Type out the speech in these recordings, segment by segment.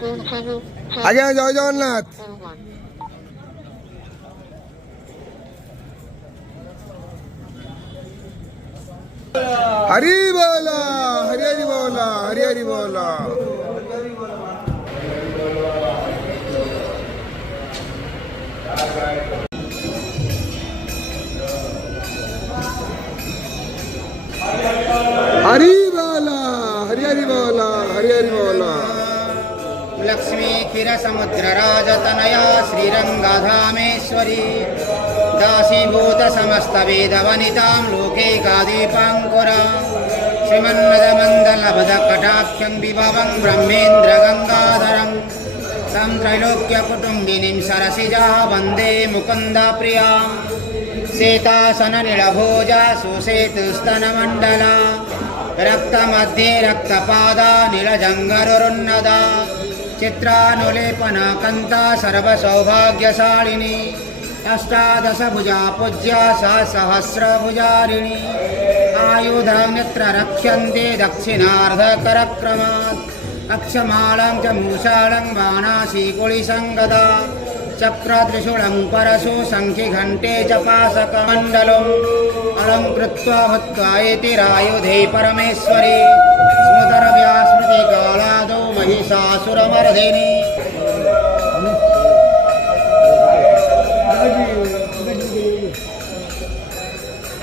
আগে জয় জগন্নাথ। हरी बोला, हरी हरी बोला, हरी हरी बोला। हरी बोला, हरी हरी बोला, हरी हरी बोला। लक्ष्मी क्षीरसमुद्र राजतनया श्रीरंगधामेश्वरी दासीभूत समस्त वेद वनितां लोकैकादीपाङ्कुरा श्रीमन्मदमण्डलभद कटाक्षं विभवं ब्रह्मेन्द्र गंगाधरं तं त्रैलोक्यकुटुम्बिनीं सरसिजा वन्दे मुकुन्दप्रिया शेतासन नीलभोजा सुसेतुस्तनमण्डला रक्तमध्ये रक्तपादा नीलजङ्गरुन्नदा चित्रानुलेपना कन्ता सर्वसौभाग्यशालिनी अष्टादशभुजा पूज्या सा सहस्रभुजारिणी आयुधनेत्र रक्ष्यन्ते दक्षिणार्धकरक्रमात् अक्षमालं च मूषालं बाणासीकुलिसं गदा चक्रत्रिशूलं परशु शङ्खिघण्टे च पाशकमण्डलम् अलङ्कृत्वा भूत्वा एतिरायुधे परमेश्वरी स्मृतरव्यास्मृतिकालादौ महिषासुरमर्दिनी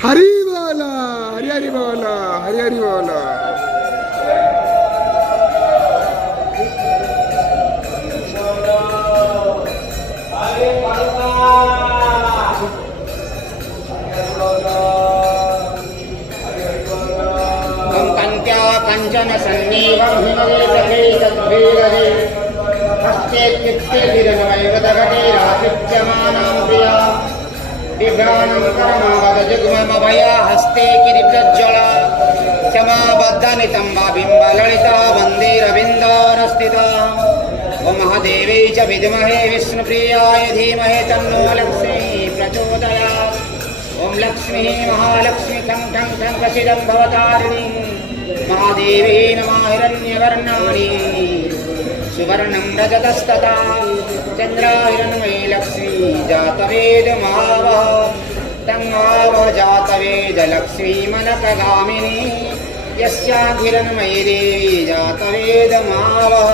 हरी बोला, हरी हरी बोला, हरी हरी बोला। कंचन सन्नीवं हिमवेदके तद्भीरहे हस्ते चित्ते विरनवैवदघटे राशिच्यमानां प्रिया बिभ्राणं कर्मवदजुग्ममभया हस्ते किरीटज्ज्वला क्षमाबद्धनितं वा बिम्बललिता वन्देरविन्दारस्थिता ॐ महादेवी च विद्महे विष्णुप्रियाय धीमहि तन्नो लक्ष्मी प्रचोदयात् ॐ लक्ष्मी महालक्ष्मी ठं ठं ठं प्रसीदं भवतारिणी महादेवी नमः हिरण्यवर्णानि सुवर्णं रजतस्तथा चन्द्राहिरण्मयी लक्ष्मी जातवेदमावः तन्मावः जातवेदलक्ष्मीमनकगामिनी यस्याहिरण्मयी देवी जातवेदमावः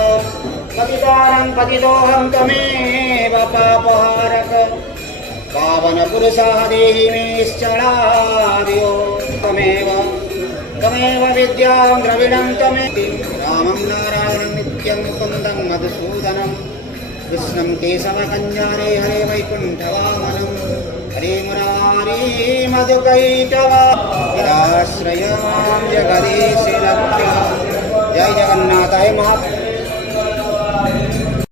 पतितानं पतितोऽहं त्वमेव पापहारक पावनपुरुषः देहि मेश्चलादियो त्वमेव विद्यां द्रविणं त्वमेति रामं नारायणं नित्यं मुकुन्दं मधुसूदनं कृष्णं केशवकञ्जारे हरे वैकुण्ठवामनं हरे मुरारी मधुकैटवाश्रयां जगदीश लक्ष्य। जय जगन्नाथ। जय महा